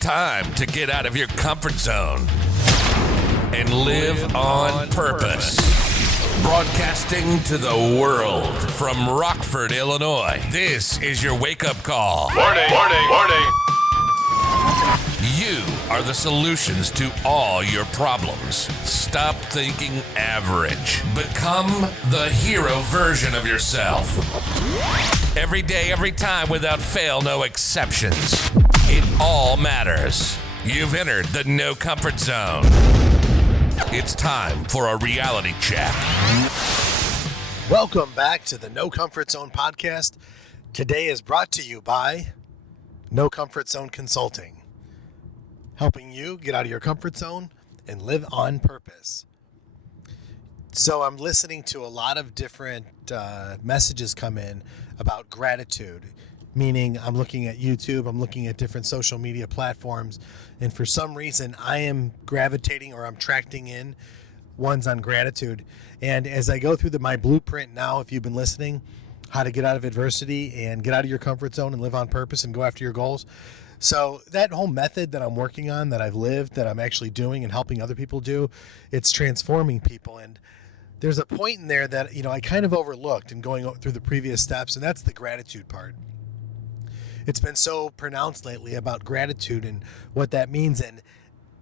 Time to get out of your comfort zone and live on purpose. Broadcasting to the world from Rockford, Illinois. This is your wake-up call. Warning, warning, warning. You are the solutions to all your problems. Stop thinking average. Become the hero version of yourself. Every day, every time, without fail, no exceptions. It all matters. You've entered the no comfort zone. It's time for a reality check. Welcome back to the No Comfort Zone podcast. Today is brought to you by No Comfort Zone Consulting, helping you get out of your comfort zone and live on purpose. So I'm listening to a lot of different messages come in about gratitude, meaning I'm looking at YouTube, I'm looking at different social media platforms, and for some reason I am gravitating or I'm attracting in ones on gratitude. And as I go through my blueprint now, if you've been listening, how to get out of adversity and get out of your comfort zone and live on purpose and go after your goals. So that whole method that I'm working on, that I've lived, that I'm actually doing and helping other people do, it's transforming people. And there's a point in there that, I kind of overlooked in going through the previous steps, and that's the gratitude part. It's been so pronounced lately about gratitude and what that means and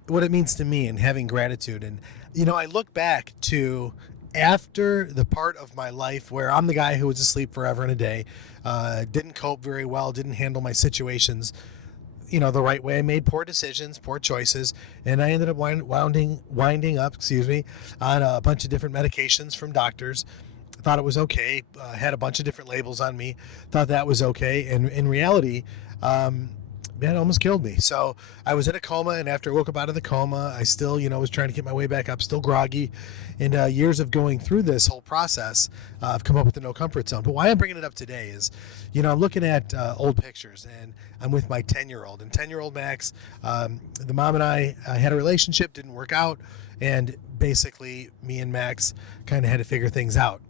what it means to me and having gratitude. And, I look back to after the part of my life where I'm the guy who was asleep forever in a day, didn't cope very well, didn't handle my situations, the right way. I made poor decisions, poor choices, and I ended up winding up, on a bunch of different medications from doctors. Thought it was okay, had a bunch of different labels on me, thought that was okay, and in reality, it almost killed me. So I was in a coma, and after I woke up out of the coma, I still, was trying to get my way back up, still groggy, and years of going through this whole process, I've come up with the no comfort zone. But why I'm bringing it up today is, I'm looking at old pictures, and I'm with my 10-year-old, and 10-year-old Max, the mom and I had a relationship, didn't work out, and basically me and Max kind of had to figure things out.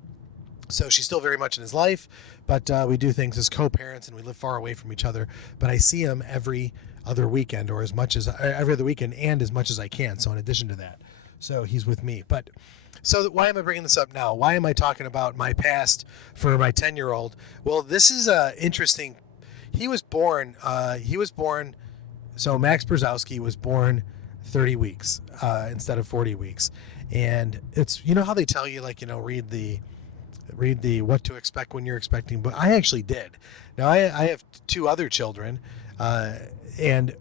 So she's still very much in his life, but we do things as co-parents and we live far away from each other. But I see him every other weekend or every other weekend and as much as I can. So in addition to that, so he's with me. But so why am I bringing this up now? Why am I talking about my past for my 10-year-old? Well, this is interesting. He was born, so Max Brzezowski was born 30 weeks instead of 40 weeks. And it's, how they tell you, read the what to expect when you're expecting, but I actually did. Now I have two other children and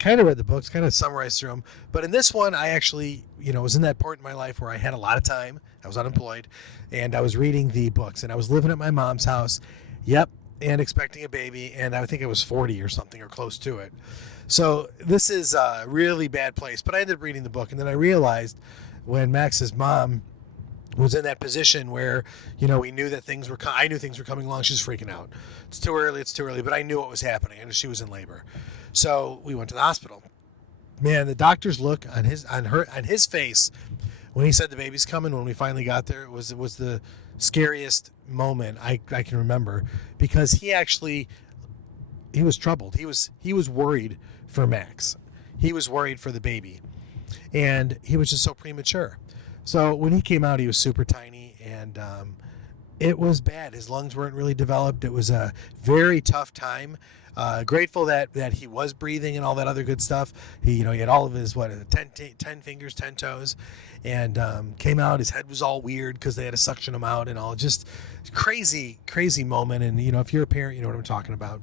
kind of read the books, kind of summarized through them, but in this one I actually was in that point in my life where I had a lot of time, I was unemployed, and I was reading the books, and I was living at my mom's house, and expecting a baby, and I think I was 40 or something or close to it. So this is a really bad place, but I ended up reading the book, and then I realized when Max's mom was in that position where, we knew that I knew things were coming along. She was freaking out. It's too early, but I knew what was happening, and she was in labor. So we went to the hospital. Man, the doctor's look on his face when he said the baby's coming, when we finally got there, it was the scariest moment I can remember, because he was troubled. He was worried for Max. He was worried for the baby, and he was just so premature. So when he came out, he was super tiny, and it was bad. His lungs weren't really developed. It was a very tough time. Grateful that he was breathing and all that other good stuff. He had all of his 10 fingers, 10 toes, and came out. His head was all weird because they had to suction him out and all. Just crazy moment. And if you're a parent, you know what I'm talking about.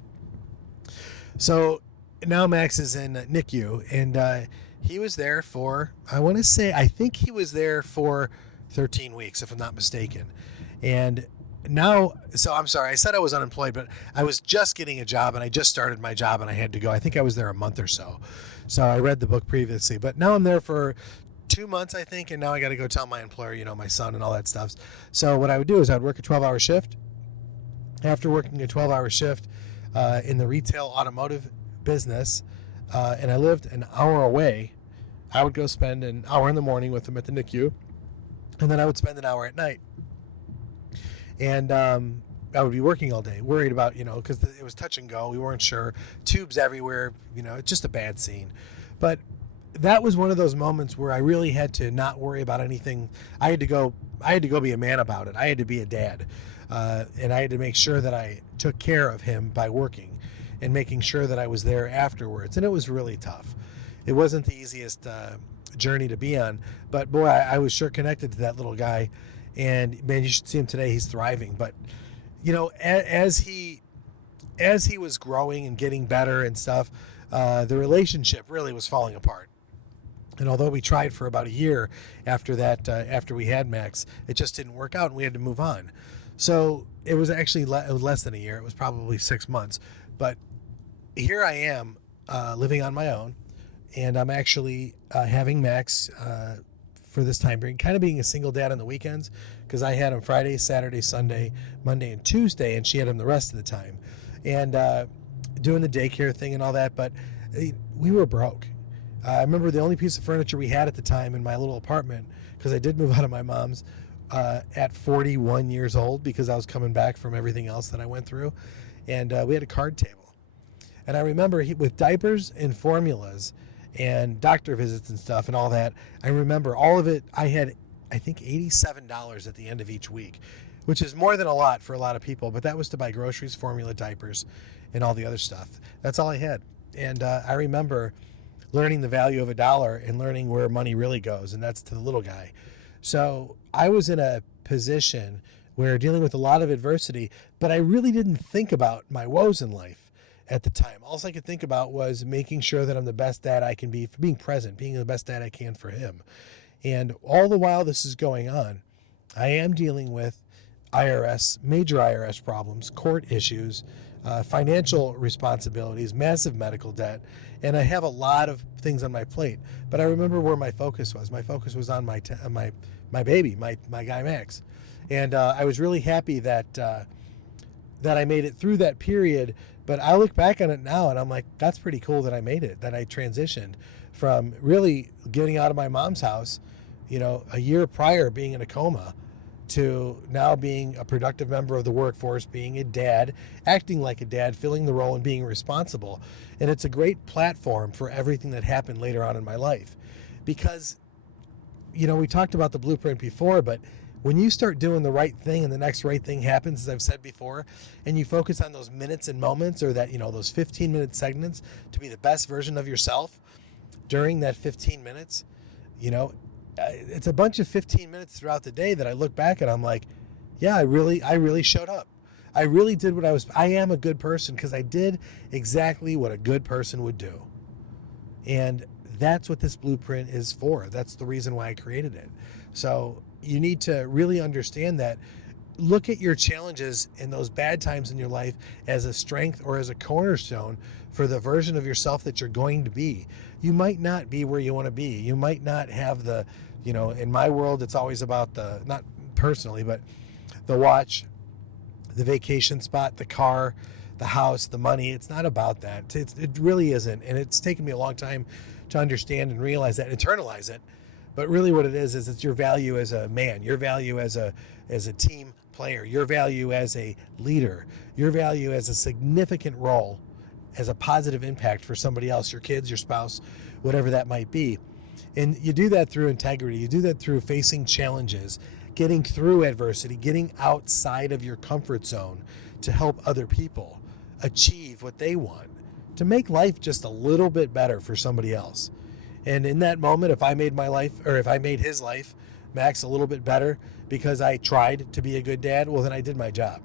So now Max is in NICU, and he was there for, I think he was there for 13 weeks, if I'm not mistaken. And now, so I'm sorry, I said I was unemployed, but I was just getting a job, and I just started my job, and I had to go. I think I was there a month or so. So I read the book previously, but now I'm there for 2 months, I think, and now I got to go tell my employer, my son and all that stuff. So what I would do is I'd work a 12-hour shift. After working a 12-hour shift in the retail automotive business, and I lived an hour away, I would go spend an hour in the morning with him at the NICU, and then I would spend an hour at night. And I would be working all day, worried about, because it was touch and go. We weren't sure. Tubes everywhere, it's just a bad scene. But that was one of those moments where I really had to not worry about anything. I had to go be a man about it. I had to be a dad. And I had to make sure that I took care of him by working and making sure that I was there afterwards. And it was really tough. It wasn't the easiest journey to be on, but boy, I was sure connected to that little guy. And man, you should see him today. He's thriving. But as he was growing and getting better and stuff, the relationship really was falling apart. And although we tried for about a year after that, after we had Max, it just didn't work out and we had to move on. So it was actually less than a year. It was probably 6 months. But here I am living on my own, and I'm actually having Max for this time period, kind of being a single dad on the weekends, because I had him Friday, Saturday, Sunday, Monday, and Tuesday, and she had him the rest of the time. And doing the daycare thing and all that, but we were broke. I remember the only piece of furniture we had at the time in my little apartment, because I did move out of my mom's at 41 years old, because I was coming back from everything else that I went through, and we had a card table. And I remember with diapers and formulas and doctor visits and stuff and all that, I remember all of it. I had, I think, $87 at the end of each week, which is more than a lot for a lot of people, but that was to buy groceries, formula, diapers, and all the other stuff. That's all I had. And I remember learning the value of $1 and learning where money really goes, and that's to the little guy. So I was in a position where dealing with a lot of adversity, but I really didn't think about my woes in life at the time. All I could think about was making sure that I'm the best dad I can be, for being present, being the best dad I can for him. And all the while this is going on, I am dealing with major IRS problems, court issues, financial responsibilities, massive medical debt, and I have a lot of things on my plate. But I remember where my focus was. My focus was on my baby, my guy Max, and I was really happy that I made it through that period. But I look back on it now and I'm like, that's pretty cool that I made it, that I transitioned from really getting out of my mom's house, a year prior being in a coma, to now being a productive member of the workforce, being a dad, acting like a dad, filling the role and being responsible. And it's a great platform for everything that happened later on in my life. Because, we talked about the blueprint before, but when you start doing the right thing and the next right thing happens, as I've said before, and you focus on those minutes and moments, or that, those 15-minute segments to be the best version of yourself during that 15 minutes, it's a bunch of 15 minutes throughout the day that I look back and I'm like, yeah, I really showed up. I really did I am a good person because I did exactly what a good person would do. And that's what this blueprint is for. That's the reason why I created it. So you need to really understand that. Look at your challenges and those bad times in your life as a strength or as a cornerstone for the version of yourself that you're going to be. You might not be where you want to be. You might not have the, in my world, it's always about not personally, but the watch, the vacation spot, the car, the house, the money. It's not about that. It really isn't. And it's taken me a long time to understand and realize that, internalize it. But really what it is it's your value as a man, your value as a team player, your value as a leader, your value as a significant role, as a positive impact for somebody else, your kids, your spouse, whatever that might be. And you do that through integrity. You do that through facing challenges, getting through adversity, getting outside of your comfort zone to help other people achieve what they want, to make life just a little bit better for somebody else. And in that moment, if I made my life, or if I made his life, Max, a little bit better because I tried to be a good dad, well, then I did my job.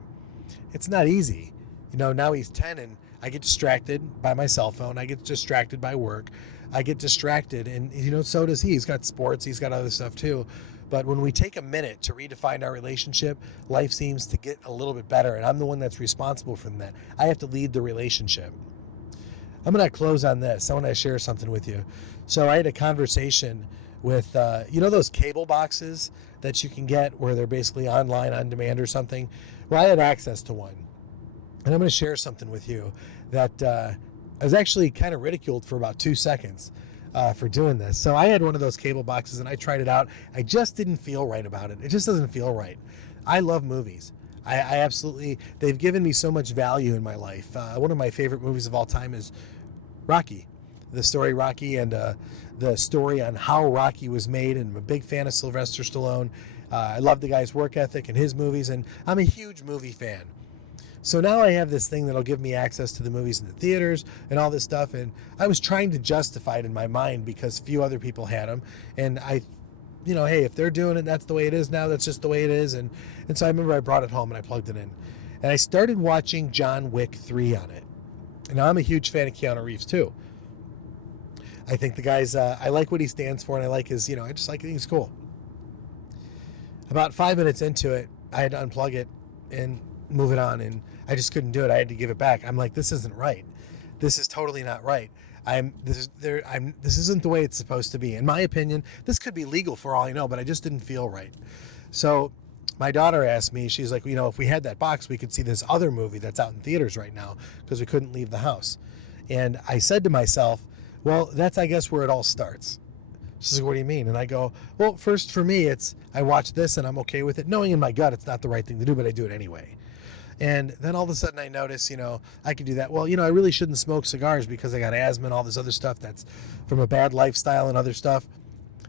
It's not easy. Now he's 10 and I get distracted by my cell phone. I get distracted by work. I get distracted, and so does he. He's got sports. He's got other stuff too. But when we take a minute to redefine our relationship, life seems to get a little bit better, and I'm the one that's responsible for that. I have to lead the relationship. I'm going to close on this. I want to share something with you. So I had a conversation with, those cable boxes that you can get where they're basically online on demand or something? Well, I had access to one. And I'm going to share something with you that I was actually kind of ridiculed for about 2 seconds for doing this. So I had one of those cable boxes and I tried it out. I just didn't feel right about it. It just doesn't feel right. I love movies. I absolutely, they've given me so much value in my life. One of my favorite movies of all time is Rocky, the story Rocky, and the story on how Rocky was made. And I'm a big fan of Sylvester Stallone. I love the guy's work ethic and his movies, and I'm a huge movie fan. So now I have this thing that'll give me access to the movies in the theaters and all this stuff. And I was trying to justify it in my mind because few other people had them. And hey, if they're doing it, that's the way it is now. That's just the way it is. And so I remember I brought it home and I plugged it in. And I started watching John Wick 3 on it. And now I'm a huge fan of Keanu Reeves too. I think the guy's, I like what he stands for, and I like his, I just think he's cool. About 5 minutes into it, I had to unplug it and move it on, and I just couldn't do it. I had to give it back. I'm like, this isn't right. This is totally not right. This isn't the way it's supposed to be. In my opinion, this could be legal for all I know, but I just didn't feel right. So my daughter asked me, she's like, if we had that box, we could see this other movie that's out in theaters right now because we couldn't leave the house. And I said to myself, well, that's, I guess, where it all starts. She's like, what do you mean? And I go, well, first for me, I watch this and I'm okay with it, knowing in my gut it's not the right thing to do, but I do it anyway. And then all of a sudden I notice, I can do that. Well, I really shouldn't smoke cigars because I got asthma and all this other stuff that's from a bad lifestyle and other stuff.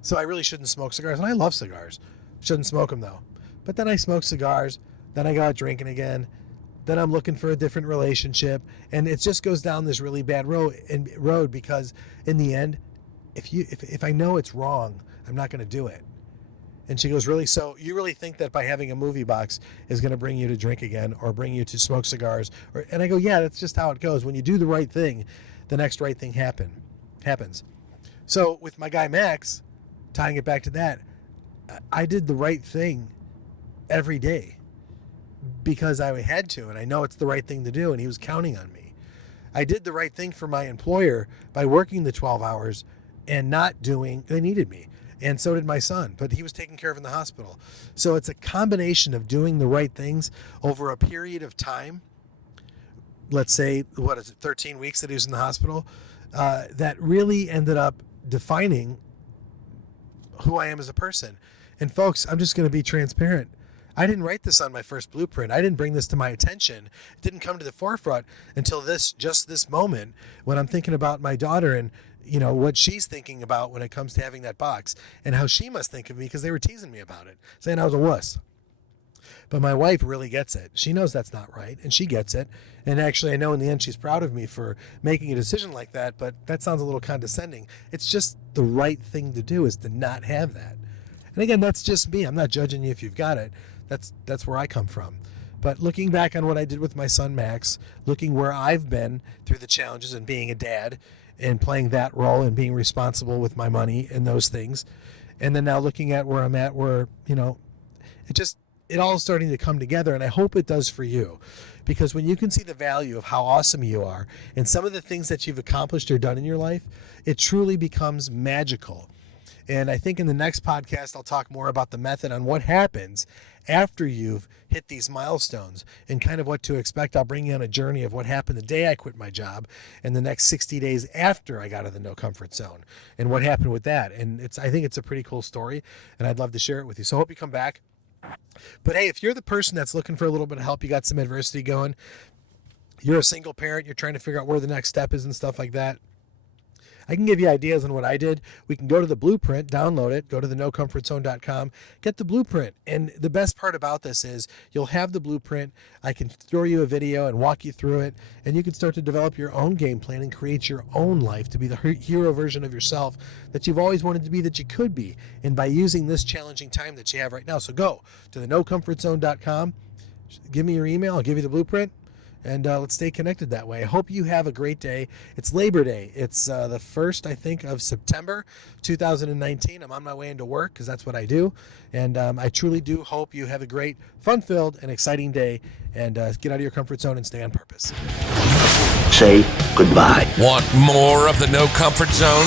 So I really shouldn't smoke cigars. And I love cigars. Shouldn't smoke them though. But then I smoke cigars. Then I go out drinking again. Then I'm looking for a different relationship. And it just goes down this really bad road because in the end, if I know it's wrong, I'm not going to do it. And she goes, really? So you really think that by having a movie box is going to bring you to drink again or bring you to smoke cigars? And I go, yeah, that's just how it goes. When you do the right thing, the next right thing happens. So with my guy Max, tying it back to that, I did the right thing every day because I had to, and I know it's the right thing to do, and he was counting on me. I did the right thing for my employer by working the 12 hours and not doing, they needed me. And so did my son, but he was taken care of in the hospital. So it's a combination of doing the right things over a period of time. Let's say, 13 weeks that he was in the hospital, that really ended up defining who I am as a person. And folks, I'm just going to be transparent. I didn't write this on my first blueprint. I didn't bring this to my attention. It didn't come to the forefront until this moment when I'm thinking about my daughter and what she's thinking about when it comes to having that box and how she must think of me because they were teasing me about it, saying I was a wuss. But my wife really gets it. She knows that's not right, and she gets it. And actually, I know in the end she's proud of me for making a decision like that, but that sounds a little condescending. It's just the right thing to do is to not have that. And again, that's just me. I'm not judging you if you've got it. That's where I come from. But looking back on what I did with my son, Max, looking where I've been through the challenges and being a dad and playing that role and being responsible with my money and those things. And then now looking at where I'm at, where, it all is starting to come together. And I hope it does for you, because when you can see the value of how awesome you are and some of the things that you've accomplished or done in your life, it truly becomes magical. And I think in the next podcast, I'll talk more about the method on what happens after you've hit these milestones and kind of what to expect. I'll bring you on a journey of what happened the day I quit my job and the next 60 days after I got out of the no comfort zone and what happened with that. And I think it's a pretty cool story, and I'd love to share it with you. So I hope you come back. But hey, if you're the person that's looking for a little bit of help, you got some adversity going, you're a single parent, you're trying to figure out where the next step is and stuff like that, I can give you ideas on what I did. We can go to the blueprint, download it, go to the nocomfortzone.com, get the blueprint. And the best part about this is you'll have the blueprint. I can throw you a video and walk you through it, and you can start to develop your own game plan and create your own life to be the hero version of yourself that you've always wanted to be, that you could be. And by using this challenging time that you have right now. So go to the nocomfortzone.com, give me your email, I'll give you the blueprint. And let's stay connected that way. I hope you have a great day. It's Labor Day. It's the 1st, I think, of September 2019. I'm on my way into work because that's what I do. And I truly do hope you have a great, fun-filled, and exciting day. And get out of your comfort zone and stay on purpose. Say goodbye. Want more of the No Comfort Zone?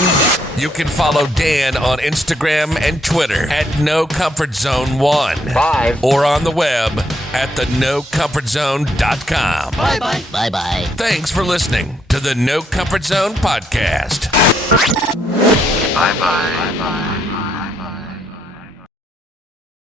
You can follow Dan on Instagram and Twitter at NoComfortZone1. Bye. Or on the web at thenocomfortzone.com. Bye-bye. Bye-bye. Thanks for listening to the No Comfort Zone podcast. Bye-bye. Bye-bye.